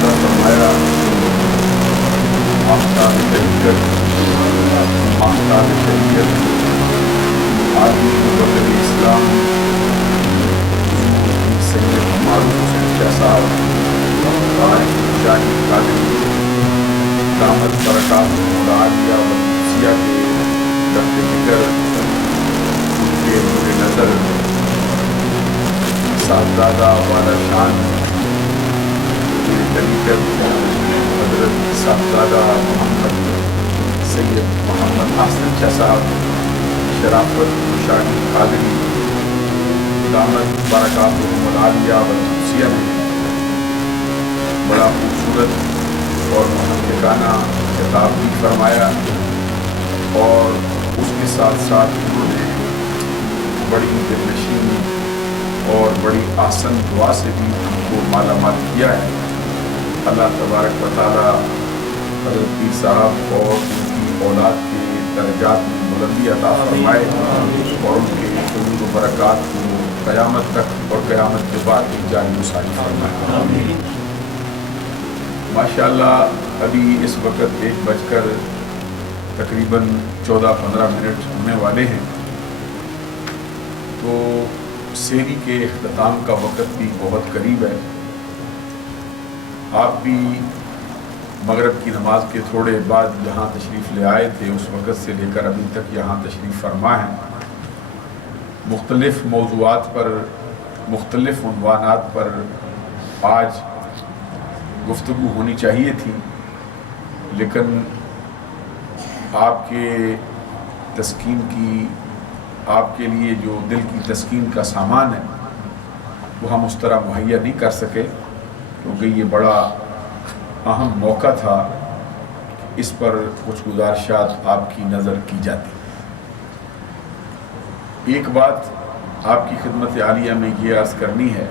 وعدہ فرمایا آفتاب شریعت عالمی مبلغ اسلام سید معروف حسین شاہ صاحب عارف شاہی قادری دامت برکات العالیہ و قدسیہ کے درد جگر کے نور نظر صاحبزادہ والا شان طریقت حضرت صاحبزادہ محمد سید محمد حسن شاہ صاحب شرافت شاہی قادری دامت برکات العالیہ و قدسیہ نے بڑا خوبصورت اور محققانہ خطاب بھی فرمایا، اور اس کے ساتھ ساتھ انہوں نے بڑی دلنشین اور بڑی آسن دعا سے بھی ہم کو مالا مال کیا ہے۔ اللہ تبارک و تعالیٰ حضرت پیر صاحب اور ان کی اولاد کے درجات میں بلندی عطا فرمائے اور ان کے فضول و برکات کو قیامت تک اور قیامت کے بعد بھی جاری و ساری فرمائے۔ ماشاءاللہ ابھی اس وقت 1 تقریباً 14-15 ہونے والے ہیں، تو سحری کے اختتام کا وقت بھی بہت قریب ہے۔ آپ بھی مغرب کی نماز کے تھوڑے بعد یہاں تشریف لے آئے تھے، اس وقت سے لے کر ابھی تک یہاں تشریف فرما ہیں۔ مختلف موضوعات پر، مختلف عنوانات پر آج گفتگو ہونی چاہیے تھی، لیکن آپ کے تسکین کی، آپ کے لیے جو دل کی تسکین کا سامان ہے وہ ہم اس طرح مہیا نہیں کر سکے، کیونکہ یہ بڑا اہم موقع تھا، اس پر کچھ گزارشات آپ کی نظر کی جاتی۔ ایک بات آپ کی خدمت عالیہ میں یہ عرض کرنی ہے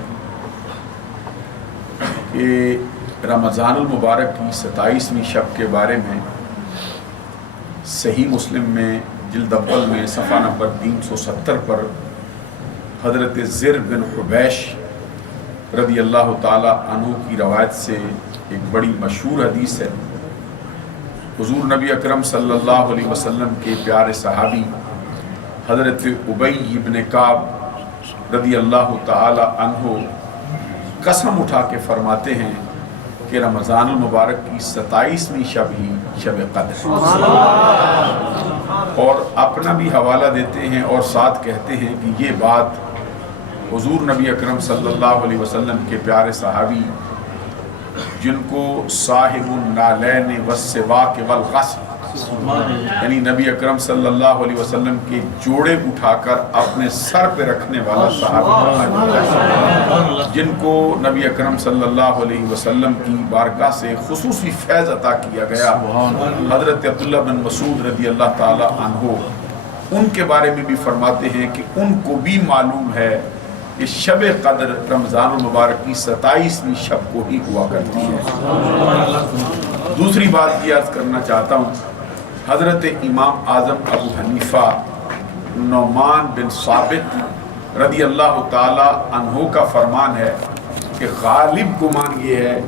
کہ رمضان المبارک کی 27ویں شب کے بارے میں صحیح مسلم میں جلد اول میں صفحہ نمبر 370 پر حضرت زر بن حبیش رضی اللہ تعالی عنہ کی روایت سے ایک بڑی مشہور حدیث ہے۔ حضور نبی اکرم صلی اللہ علیہ وسلم کے پیارے صحابی حضرت ابی بن کعب رضی اللہ تعالی عنہ قسم اٹھا کے فرماتے ہیں کہ رمضان المبارک کی 27ویں شب ہی شب قدر ہے، اور اپنا بھی حوالہ دیتے ہیں اور ساتھ کہتے ہیں کہ یہ بات حضور نبی اکرم صلی اللہ علیہ وسلم کے پیارے صحابی جن کو صاحب النالین والسواک والغسل، یعنی نبی اکرم صلی اللہ علیہ وسلم کے جوڑے اٹھا کر اپنے سر پہ رکھنے والا صحابی، جن کو نبی اکرم صلی اللہ علیہ وسلم کی بارگاہ سے خصوصی فیض عطا کیا گیا، حضرت عبداللہ بن مسعود رضی اللہ تعالی عنہ، ان کے بارے میں بھی فرماتے ہیں کہ ان کو بھی معلوم ہے کہ شب قدر رمضان المبارک کی 27ویں شب کو ہی ہوا کرتی ہے۔ دوسری بات یہ عرض کرنا چاہتا ہوں، حضرت امام اعظم ابو حنیفہ نعمان بن ثابت رضی اللہ تعالی عنہ کا فرمان ہے کہ غالب گمان یہ ہے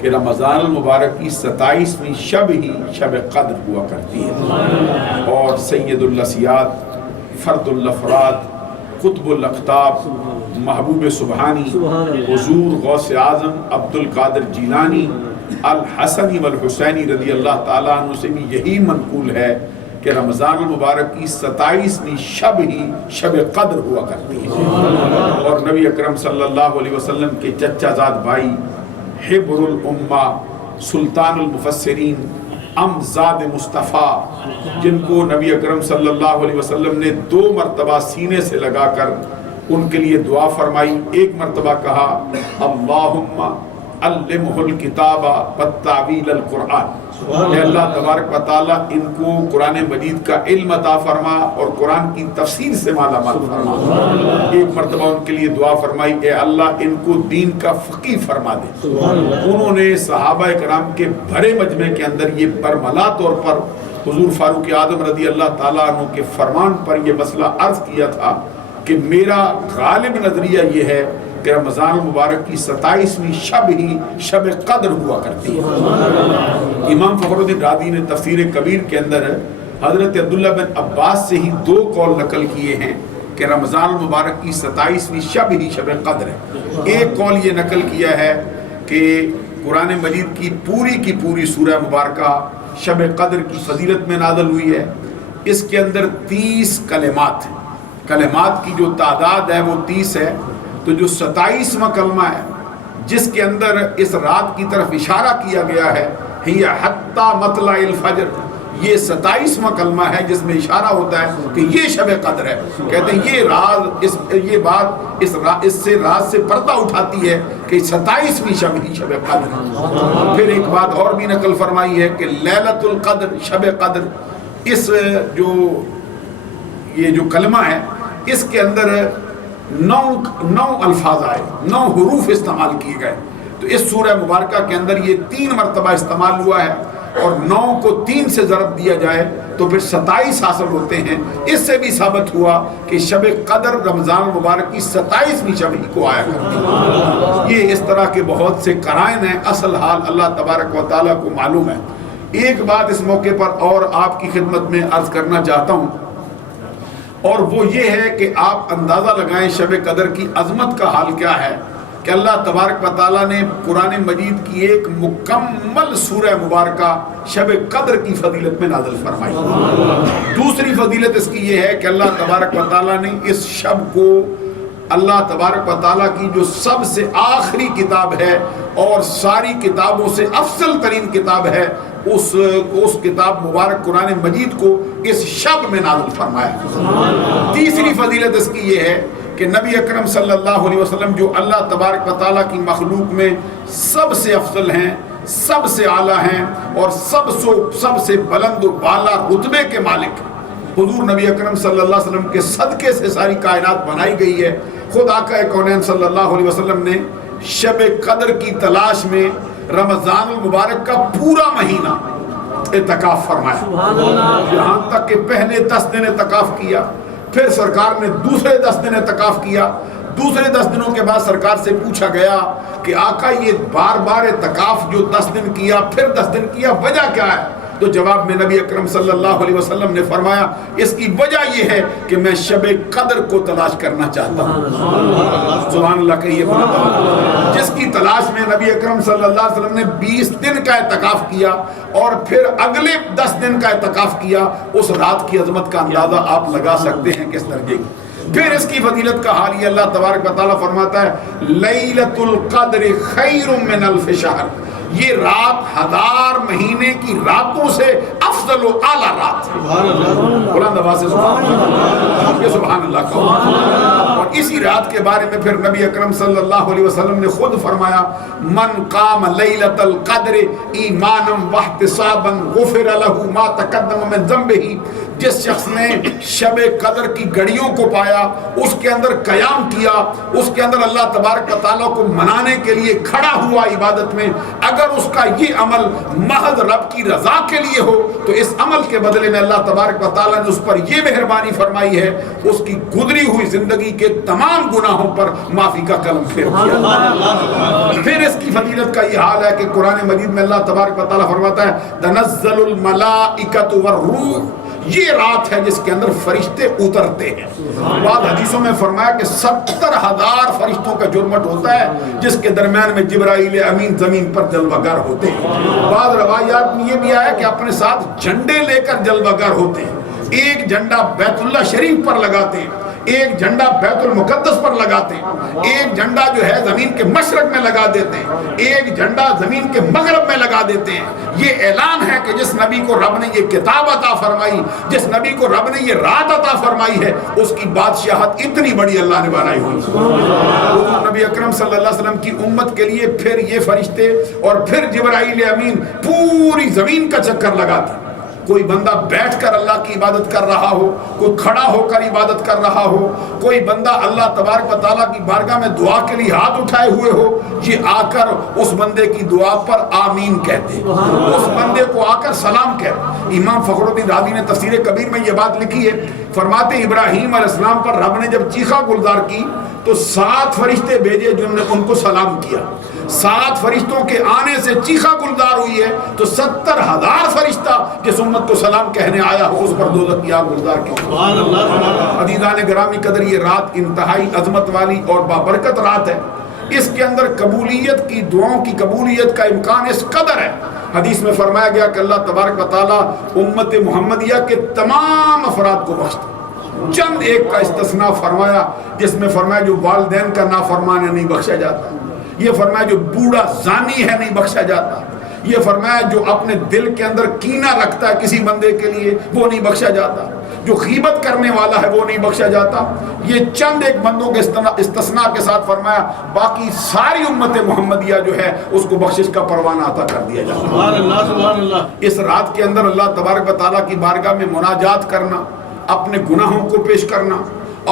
کہ رمضان المبارک کی 27ویں شب ہی شب قدر ہوا کرتی ہے، اور سید الاسیاد، فرد الافراد، قطب الاقطاب، محبوب سبحانی، حضور غوث اعظم عبد القادر جیلانی الحسنی والحسینی رضی اللہ تعالیٰ عنہ سے بھی یہی منقول ہے کہ رمضان المبارک کی 27ویں شب ہی شب قدر ہوا کرتی ہے، اور نبی اکرم صلی اللہ علیہ وسلم کے چچا زاد بھائی حبر الامہ، سلطان المفسرین، امزاد مصطفیٰ، جن کو نبی اکرم صلی اللہ علیہ وسلم نے 2 مرتبہ سینے سے لگا کر ان کے لیے دعا فرمائی۔ ایک مرتبہ کہا اللہم علمہ الکتاب والتعویل القرآن، اے اللہ تبارک و تعالیٰ ان کو قرآن مجید کا علم عطا فرما اور قرآن کی تفسیر سے مالا مال فرما۔ ایک مرتبہ ان کے لیے دعا فرمائی اے اللہ ان کو دین کا فقیہ فرما دے۔ انہوں نے صحابہ کرام کے بھرے مجمع کے اندر یہ برملا طور پر حضور فاروق اعظم رضی اللہ تعالیٰ عنہ کے فرمان پر یہ مسئلہ عرض کیا تھا کہ میرا غالب نظریہ یہ ہے کہ رمضان المبارک کی 27ویں شب ہی شب قدر ہوا کرتی ہے۔ امام فخر الدین رازی نے تفسیر کبیر کے اندر حضرت عبداللہ بن عباس سے ہی 2 قول نقل کیے ہیں کہ رمضان المبارک کی 27ویں شب ہی شب قدر ہے۔ ایک قول یہ نقل کیا ہے کہ قرآن مجید کی پوری سورہ مبارکہ شب قدر کی فضیلت میں نازل ہوئی ہے۔ اس کے اندر 30 کلمات ہیں، کلمات کی جو تعداد ہے وہ 30 ہے، تو جو 27واں کلمہ ہے جس کے اندر اس رات کی طرف اشارہ کیا گیا ہے ہی حتی مطلع الفجر، یہ 27واں کلمہ ہے جس میں اشارہ ہوتا ہے کہ یہ شب قدر ہے۔ کہتے ہیں یہ راز یہ بات اس سے راز سے پردہ اٹھاتی ہے کہ 27ویں شب ہی شب قدر ہے۔ پھر ایک بات اور بھی نقل فرمائی ہے کہ لیلۃ القدر شب قدر، اس یہ جو کلمہ ہے اس کے اندر 9 الفاظ آئے، 9 حروف استعمال کیے گئے، تو اس سورہ مبارکہ کے اندر یہ 3 مرتبہ استعمال ہوا ہے، اور 9 کو 3 سے ضرب دیا جائے تو پھر 27 حاصل ہوتے ہیں۔ اس سے بھی ثابت ہوا کہ شب قدر رمضان المبارک کی 27ویں شب ہی کو آیا کرتی ہے۔ یہ اس طرح کے بہت سے قرائن ہیں، اصل حال اللہ تبارک و تعالیٰ کو معلوم ہے۔ ایک بات اس موقع پر اور آپ کی خدمت میں عرض کرنا چاہتا ہوں، اور وہ یہ ہے کہ آپ اندازہ لگائیں شب قدر کی عظمت کا حال کیا ہے کہ اللہ تبارک و تعالیٰ نے قرآن مجید کی ایک مکمل سورہ مبارکہ شب قدر کی فضیلت میں نازل فرمائی۔ دوسری فضیلت اس کی یہ ہے کہ اللہ تبارک و تعالیٰ نے اس شب کو اللہ تبارک و تعالیٰ کی جو سب سے آخری کتاب ہے اور ساری کتابوں سے افضل ترین کتاب ہے، اس کتاب مبارک قرآن مجید کو اس شب میں نازل فرمایا۔ تیسری فضیلت اس کی یہ ہے کہ نبی اکرم صلی اللہ علیہ وسلم جو اللہ تبارک و تعالیٰ کی مخلوق میں سب سے افضل ہیں، سب سے اعلیٰ ہیں اور سب سے بلند و بالا رتبے کے مالک، حضور نبی اکرم صلی اللہ علیہ وسلم کے صدقے سے ساری کائنات بنائی گئی ہے۔ خود آقا کونین صلی اللہ علیہ وسلم نے شب قدر کی تلاش میں رمضان المبارک کا پورا مہینہ اعتکاف فرمایا، یہاں تک کہ پہلے 10 دن اعتکاف کیا، پھر سرکار نے دوسرے 10 دن اعتکاف کیا۔ دوسرے 10 دنوں کے بعد سرکار سے پوچھا گیا کہ آقا یہ بار بار اعتکاف جو 10 دن کیا پھر 10 دن کیا، وجہ کیا ہے؟ تو جواب میں نبی اکرم صلی اللہ علیہ وسلم نے فرمایا اس کی وجہ یہ ہے کہ میں شب قدر کو تلاش کرنا چاہتا ہوں۔ سبحان اللہ کہیے۔ جس کی تلاش میں نبی اکرم صلی اللہ علیہ وسلم نے 20 دن کا اعتکاف کیا اور پھر اگلے 10 دن کا اعتکاف کیا، اس رات کی عظمت کا اندازہ آپ لگا سکتے ہیں کس درجے کی۔ پھر اس کی فضیلت کا حال یہ اللہ تبارک و تعالیٰ فرماتا ہے لیلۃ القدر خیر من الف شہر، یہ رات 1000 مہینے کی راتوں سے افضل و اعلیٰ رات۔ بلند آواز سے سبحان اللہ کہو۔ اور اسی رات کے بارے میں پھر نبی اکرم صلی اللہ علیہ وسلم نے خود فرمایا من قام لیلۃ القدر ایمانا واحتسابا غفر له ما تقدم من ذنبه، جس شخص نے شب قدر کی گھڑیوں کو پایا، اس کے اندر قیام کیا، اس کے اندر اللہ تبارک و تعالیٰ کو منانے کے لیے کھڑا ہوا عبادت میں، اگر اس کا یہ عمل محض رب کی رضا کے لیے ہو تو اس عمل کے بدلے میں اللہ تبارک و تعالیٰ نے اس پر یہ مہربانی فرمائی ہے، اس کی گزری ہوئی زندگی کے تمام گناہوں پر معافی کا قلم پھیر دیا۔ پھر اس کی فضیلت کا یہ حال ہے کہ قرآن مجید میں اللہ تبارک و تعالیٰ فرماتا ہے تنزل الملائکۃ والروح، یہ رات ہے جس کے اندر فرشتے اترتے ہیں۔ بعض حدیثوں میں فرمایا کہ 70,000 فرشتوں کا جرمٹ ہوتا ہے جس کے درمیان میں جبرائیل امین زمین پر جلوہ گر ہوتے ہیں۔ بعض روایات میں یہ بھی آیا کہ اپنے ساتھ جھنڈے لے کر جلوہ گر ہوتے ہیں، ایک جھنڈا بیت اللہ شریف پر لگاتے ہیں، ایک جھنڈا بیت المقدس پر لگاتے ہیں، ایک جھنڈا جو ہے زمین کے مشرق میں لگا دیتے ہیں، ایک جھنڈا زمین کے مغرب میں لگا دیتے ہیں۔ یہ اعلان ہے کہ جس نبی کو رب نے یہ کتاب عطا فرمائی، جس نبی کو رب نے یہ رات عطا فرمائی ہے، اس کی بادشاہت اتنی بڑی اللہ نے بنائی ہوئی۔ نبی اکرم صلی اللہ علیہ وسلم کی امت کے لیے پھر یہ فرشتے اور پھر جبرائیل امین پوری زمین کا چکر لگاتے ہیں۔ کوئی بندہ بیٹھ کر اللہ کی عبادت کر رہا ہو، کوئی کھڑا ہو کر عبادت کر رہا ہو، کوئی بندہ اللہ تبارک و تعالیٰ کی بارگاہ میں دعا کے لیے ہاتھ اٹھائے ہوئے ہو، یہ آ کر اس بندے کی دعا پر آمین کہتے، اس بندے کو آ کر سلام کہتے۔ امام فخر الدین رازی نے تفسیر کبیر میں یہ بات لکھی ہے، فرماتے ابراہیم علیہ السلام پر رب نے جب چیخا گلزار کی تو 7 فرشتے بھیجے جنہوں نے ان کو سلام کیا۔ 7 فرشتوں کے آنے سے چیخا گلزار ہوئی ہے تو 70,000 فرشتہ جس امت کو سلام کہنے آیا ہو اس پر دوزخ کی آگ گلزار کیوں؟ عزیزان گرامی قدر، یہ رات انتہائی عظمت والی اور بابرکت رات ہے۔ اس کے اندر قبولیت کی دعاؤں کی قبولیت کا امکان اس قدر ہے۔ حدیث میں فرمایا گیا کہ اللہ تبارک و تعالیٰ امت محمدیہ کے تمام افراد کو بخشتا، چند ایک کا استثناء فرمایا، جس میں فرمایا جو والدین کا نافرمان ہے نہیں بخشا جاتا، یہ فرمایا جو بوڑھا زانی ہے نہیں بخشا جاتا، یہ فرمایا جو اپنے دل کے اندر کینہ رکھتا ہے کسی بندے کے لیے وہ نہیں بخشا جاتا، جو غیبت کرنے والا ہے وہ نہیں بخشا جاتا۔ یہ چند ایک بندوں کے استثناء کے ساتھ فرمایا، باقی ساری امت محمدیہ جو ہے اس کو بخشش کا پروانہ عطا کر دیا جاتا ہے۔ سبحان اللہ سبحان اللہ۔ اس رات کے اندر اللہ تبارک و تعالیٰ کی بارگاہ میں مناجات کرنا، اپنے گناہوں کو پیش کرنا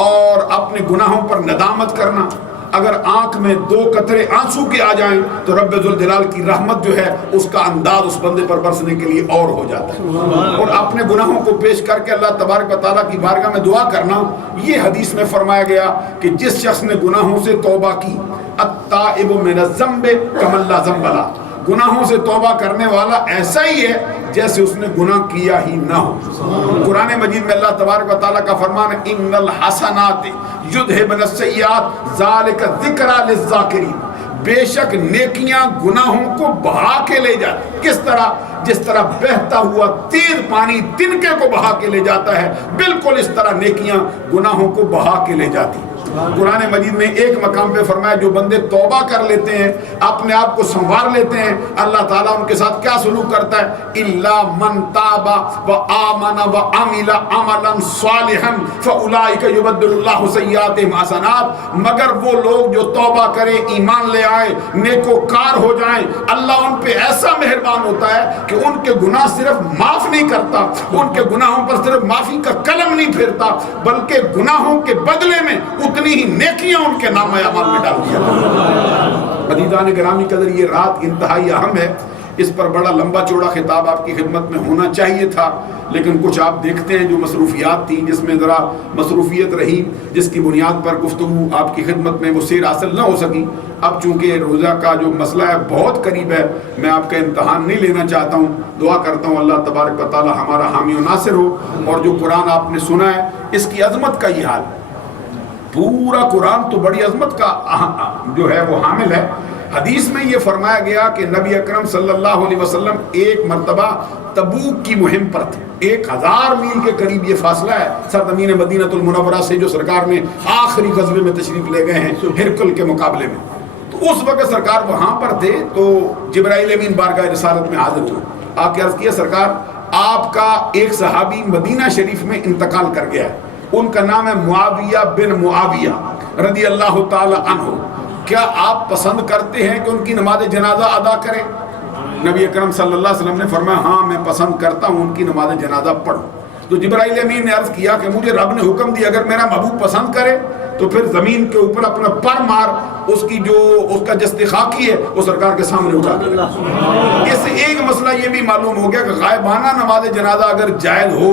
اور اپنے گناہوں پر ندامت کرنا۔ اگر آنکھ میں 2 قطرے آنسو کے آ جائیں تو رب ذوالجلال کی رحمت جو ہے اس کا انداز اس بندے پر برسنے کے لیے اور ہو جاتا ہے۔ اور اپنے گناہوں کو پیش کر کے اللہ تبارک و تعالیٰ کی بارگاہ میں دعا کرنا، یہ حدیث میں فرمایا گیا کہ جس شخص نے گناہوں سے توبہ کی، التائب من الذنب کمن لا ذنب لہ، گناہوں سے توبہ کرنے والا ایسا ہی ہے جیسے اس نے گناہ کیا ہی نہ ہو۔ قرآن مجید میں اللہ تبارک و تعالیٰ کا فرمان ہے، ان الحسنات یذھبن السیئات ذالک ذکریٰ للذاکرین، بے شک نیکیاں گناہوں کو بہا کے لے جاتی۔ کس طرح؟ جس طرح بہتا ہوا تیز پانی تنکے کو بہا کے لے جاتا ہے، بالکل اس طرح نیکیاں گناہوں کو بہا کے لے جاتی۔ قرآن مجید میں ایک مقام پہ فرمایا جو بندے توبہ کر لیتے ہیں، اپنے آپ کو سنوار لیتے ہیں، اللہ تعالیٰ ان کے ساتھ کیا سلوک کرتا ہے؟ الا من تاب وآمن وعمل عملا صالحا فاولئک یبدل اللہ سیئاتہم حسنات، مگر وہ لوگ جو توبہ کریں، ایمان لے آئے، نیکوکار ہو جائیں، اللہ ان پہ ایسا مہربان ہوتا ہے کہ ان کے گناہ صرف معاف نہیں کرتا، ان کے گناہوں پر صرف معافی کا قلم نہیں پھیرتا، بلکہ گناہوں کے بدلے میں اتنی ہی نیکیاں ان کے نام اعمال میں ڈال دیا۔ عزیزان گرامی قدر، یہ رات انتہائی اہم ہے، اس پر بڑا لمبا چوڑا خطاب آپ کی خدمت میں ہونا چاہیے تھا، لیکن کچھ آپ دیکھتے ہیں جو مصروفیات تھیں، جس میں ذرا مصروفیت رہی، جس کی بنیاد پر گفتگو آپ کی خدمت میں وہ سیر حاصل نہ ہو سکی۔ اب چونکہ روزہ کا جو مسئلہ ہے بہت قریب ہے، میں آپ کا امتحان نہیں لینا چاہتا ہوں، دعا کرتا ہوں اللہ تبارک و تعالی ہمارا حامی و ناصر ہو، اور جو قرآن آپ نے سنا ہے اس کی عظمت کا یہ حال، پورا قرآن تو بڑی عظمت کا جو ہے وہ حامل ہے۔ حدیث میں یہ فرمایا گیا کہ نبی اکرم صلی اللہ علیہ وسلم ایک مرتبہ تبوک کی مہم پر تھے، 1000 میل کے قریب یہ فاصلہ ہے سرزمین مدینہ المنورہ سے، جو سرکار نے آخری غزوے میں تشریف لے گئے ہیں ہرقل کے مقابلے میں۔ تو اس وقت سرکار وہاں پر تھے تو جبرائیل امین بارگاہ رسالت میں حاضر ہوئے، آپ کے عرض کیا سرکار آپ کا ایک صحابی مدینہ شریف میں انتقال کر گیا ہے، ان کا نام ہے معاویہ بن معاویہ رضی اللہ تعالی عنہ، کیا آپ پسند کرتے ہیں کہ ان کی نماز جنازہ ادا کریں؟ نبی اکرم صلی اللہ علیہ وسلم نے فرمایا ہاں میں پسند کرتا ہوں ان کی نماز جنازہ پڑھوں۔ تو جبرائیل امین نے عرض کیا کہ مجھے رب نے حکم دیا اگر میرا محبوب پسند کرے تو پھر زمین کے اوپر اپنا پر مار اس کی جو اس کا جستخاکی ہے وہ سرکار کے سامنے اٹھا کر۔ اس سے ایک مسئلہ یہ بھی معلوم ہو گیا کہ غائبانہ نماز جنازہ اگر جائز ہو،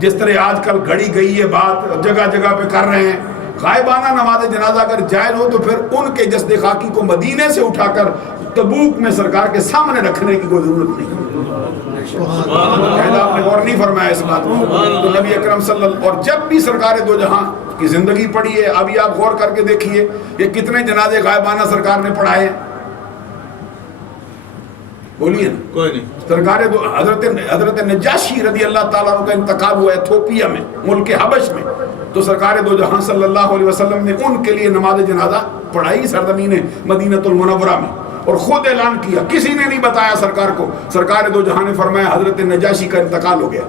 جس طرح آج کل گھڑی گئی ہے بات جگہ جگہ پہ کر رہے ہیں، غائبانہ نماز جنازہ اگر جائز ہو تو پھر ان کے جسد خاکی کو مدینے سے اٹھا کر تبوک میں سرکار کے سامنے رکھنے کی کوئی ضرورت نہیں۔ آپ نے غور نہیں فرمایا اس بات کو، تو نبی اکرم صلی اللہ، اور جب بھی سرکار دو جہاں کی زندگی پڑھی ہے، ابھی آپ غور کر کے دیکھیے کہ کتنے جنازے غائبانہ سرکار نے پڑھائے ہیں، بولیے نا کوئی نہیں۔ سرکار دو حضرت نجاشی رضی اللہ تعالیٰ عنہ کا انتقال ہوا ایتھوپیا میں، ملک حبش میں، تو سرکار دو جہاں صلی اللہ علیہ وسلم نے ان کے لیے نماز جنازہ پڑھائی سرزمین مدینہ المنورہ میں، اور خود اعلان کیا، کسی نے نہیں بتایا سرکار کو۔ سرکار دو جہاں نے فرمایا حضرت نجاشی کا انتقال ہو گیا،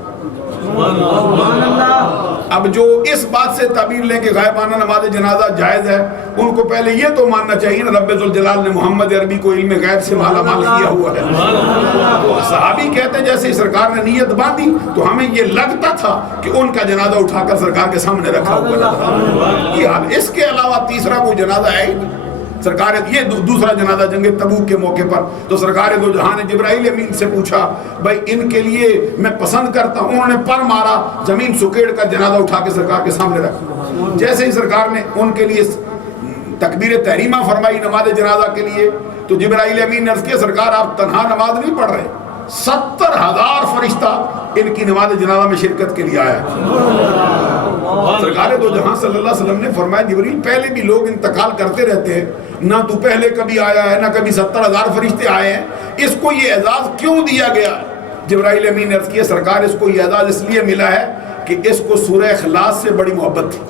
اب جو اس بات سے تعبیر لیں کہ غائبانہ نماز جنازہ جائز ہے، ان کو پہلے یہ تو ماننا چاہیے نا رب ذوالجلال نے محمد عربی کو علم غیب سے مالا مال کیا ہوا ہے۔ تو صحابی کہتے ہیں جیسے سرکار نے نیت باندھی تو ہمیں یہ لگتا تھا کہ ان کا جنازہ اٹھا کر سرکار کے سامنے رکھا ہوا تھا۔ یہ حال، اس کے علاوہ تیسرا کوئی جنازہ ہے ہی نہیں۔ سرکار یہ دوسرا جنازہ جنگ تبوک کے موقع پر تو سرکار دو جہاں نے جبرائیل امین سے پوچھا بھائی ان کے لیے میں پسند کرتا ہوں، انہوں نے پر مارا، زمین سکیڑ کا جنازہ اٹھا کے سرکار کے سامنے رکھا۔ جیسے ہی سرکار نے ان کے لیے تکبیر تحریمہ فرمائی نماز جنازہ کے لیے تو جبرائیل امین نے عرض کیا سرکار آپ تنہا نماز نہیں پڑھ رہے، 70,000 فرشتہ ان کی نماز جنازہ میں شرکت کے لیے آیا ہے۔ سرکار دو جہاں صلی اللہ علیہ وسلم نے فرمایا جبریل پہلے بھی لوگ انتقال کرتے رہتے ہیں، نہ تو پہلے کبھی آیا ہے نہ کبھی 70,000 فرشتے آئے ہیں، اس کو یہ اعزاز کیوں دیا گیا؟ جبرائیل امین نے عرض کیا سرکار اس کو یہ اعزاز اس لیے ملا ہے کہ اس کو سورہ اخلاص سے بڑی محبت تھی۔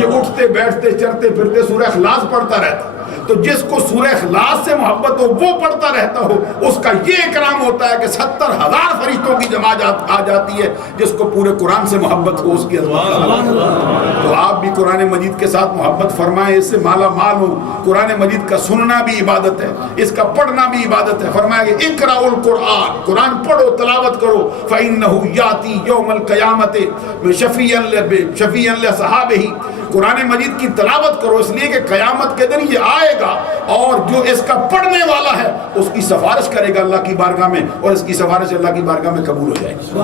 یہ اٹھتے بیٹھتے چرتے پھرتے سورہ اخلاص پڑھتا رہتا، تو جس کو سورہ اخلاص سے محبت ہو وہ پڑھتا رہتا ہو، اس کا یہ اکرام ہوتا ہے کہ 70,000 فرشتوں کی جماعت آ جاتی ہے جس کو پورے قرآن سے محبت ہو، اس کی عظمت۔ تو آپ بھی قرآن مجید کے ساتھ محبت فرمائیں، اس سے مالا مال ہو۔ قرآن مجید کا سننا بھی عبادت ہے، اس کا پڑھنا بھی عبادت ہے۔ فرمایا کہ اقرأوا القرآن، قرآن پڑھو تلاوت کرو، فإنه یاتی یوم القیامت شفیعا لصحابہ۔ قرآن مجید کی تلاوت کرو اس لیے کہ قیامت کے دن یہ آئے گا اور جو اس کا پڑھنے والا ہے اس کی سفارش کرے گا اللہ کی بارگاہ میں، اور اس کی سفارش اللہ کی بارگاہ میں قبول ہو جائے گی۔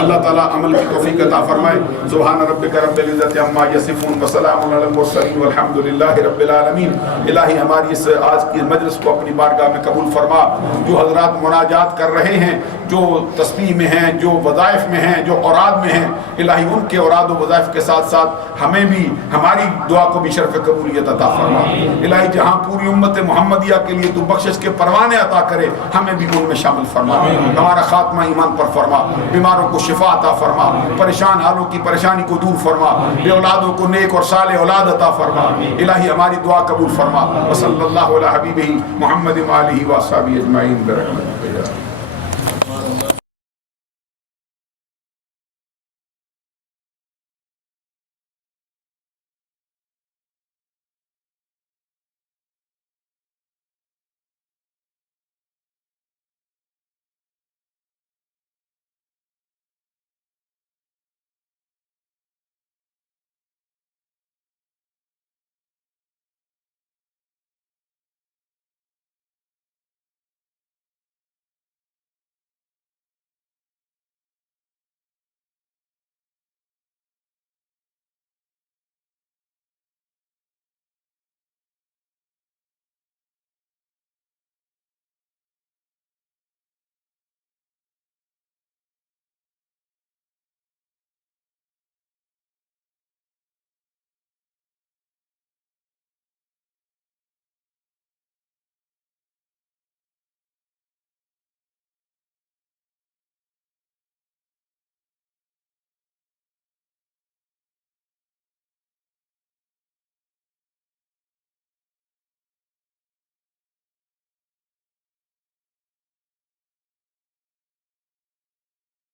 اللہ تعالیٰ عمل کی توفیق عطا فرمائے۔ سبحان ربک رب العزت عما یصفون وسلام علی المرسلین والحمد للہ رب العالمین۔ الہی ہماری اس آج کی مجلس کو اپنی بارگاہ میں قبول فرما۔ جو حضرات مناجات کر رہے ہیں، جو تسبیح میں ہیں، جو وظائف میں ہیں، جو اوراد میں ہیں، الہی ان کے اوراد و وظائف کے ساتھ ساتھ ہمیں بھی ہماری دعا کو بھی شرف قبولیت عطا فرما۔ الہی جہاں پوری امت محمدیہ کے لیے تو بخشش کے پروانے عطا کرے، ہمیں بھی ان میں شامل فرما۔ ہمارا خاتمہ ایمان پر فرما، بیماروں کو شفا عطا فرما، پریشان حالوں کی پریشانی کو دور فرما، بے اولادوں کو نیک اور صالح اولاد عطا فرما۔ الہی ہماری دعا قبول فرما۔ وصلی اللہ علی حبیبہ محمد وآلہ وصحبہ اجمعین برحمتہ۔